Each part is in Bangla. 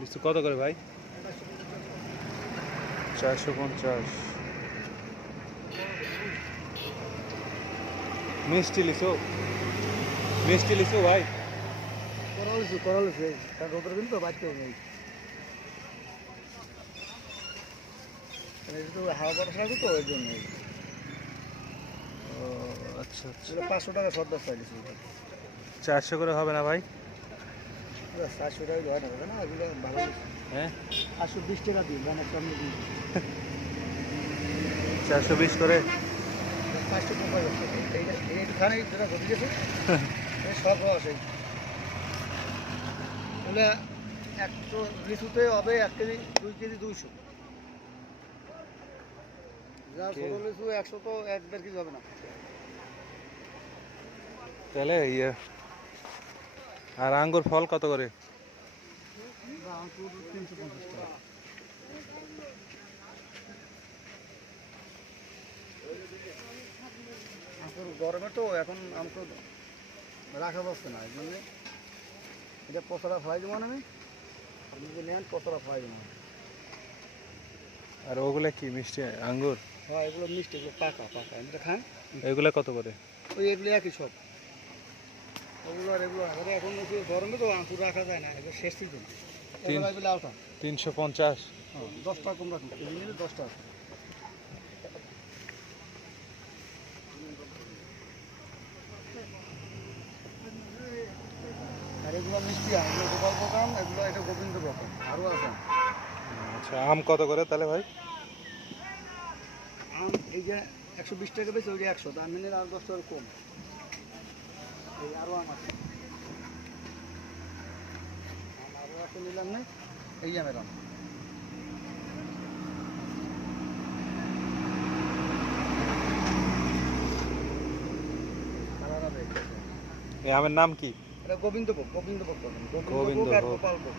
লিচু কত করে ভাই? চারশো পঞ্চাশ। মিষ্টি লিচু। মিষ্টি লিচু ভাই? করালিছি করালিছি কারণ রোদের দিন তো বাঁচতে নেই তো হাওয়া বাতাস তো ওই জন্য। আচ্ছা আচ্ছা। পাঁচশো টাকা সর্দার চারশো করে হবে না ভাই? চারশো টাকা হয় না না? এগুলো ভালো। হ্যাঁ? পাঁচশো বিশ টাকা দিন দামের সামনে দিন চারশো বিশ করে? পাঁচশো পঞ্চাশ এইখানে যেটা ঘটে গেছে সব রস তাহলে একশো লিচুতে হবে এক কেজি দুই কেজি দুইশো। যা লিচু একশো তো এক দেড় কেজি হবে না। তাহলে ইয়ে আর আঙ্গুর ফল কত করে? গরমে তো এখন আঙ্কুর রাখা বসছে না এই জন্যে এটা পচড়া ফ্রাই দেবো আমি। আপনি যদি নেন পচড়া ফ্রাই দেবো আর ওগুলা কি মিষ্টি আঙ্গুর? হ্যাঁ এগুলো মিষ্টি এগুলো পাকা পাকা। এটা খান। এগুলো কত করে? ওই এগুলো একই সব। ওগুলো এগুলো এখন একটু গরমে তো রাখা যায় না এগুলো শেষ তিনশো পঞ্চাশ। হ্যাঁ দশ টাকা কম রাখুন কেজি নিলে দশ টাকা আর এগুলো মিষ্টি আম এগুলো গোপাল প্রোগ্রাম এগুলো এটা গোবিন্দ প্রোগ্রাম আরও আছে। আম। আচ্ছা আম কত করে তাহলে ভাই? আম এই যে একশো বিশ টাকা বেশি ওই যে একশো। দাম নিলে আর দশ টাকা কম এই আরও আম আছে আম আরও আছে নিলাম না এই আমের আম কালার হবে এই আমের নাম কি এটা গোবিন্দভোগ গোবিন্দভোগ পাবেন গোবিন্দভোগ আর গোবিন্দভোগ। গোপালভোগ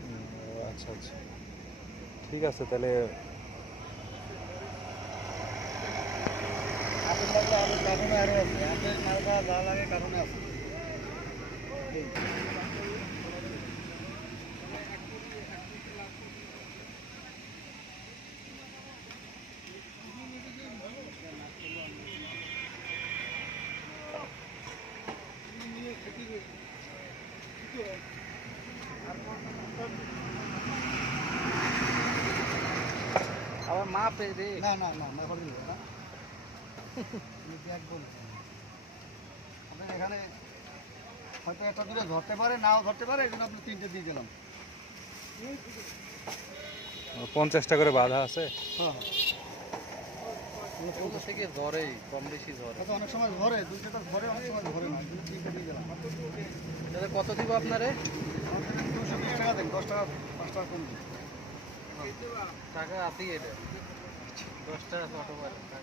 হুম, ও আচ্ছা আচ্ছা ঠিক আছে তাহলে আবার মা পে রে না না না না। ব্যাগ বলছি আপনার এখানে হয়তো একটা দূরে ধরতে পারে নাও ধরতে পারে এই জন্য আপনি তিনটে দিয়ে দিলাম। পঞ্চাশটা করে বাধা আছে। হ্যাঁ থেকে ধরেই কম বেশি ধরে। অনেক সময় ধরে দুইটা তো ধরে অনেক সময় ধরে না তিনটে দিয়ে তাহলে কত দিব আপনারে? দুশো বিশ টাকা দেন দশ টাকা পাঁচ টাকা কম দিন। টাকা আতি এটা। দশ টাকা কত টাকা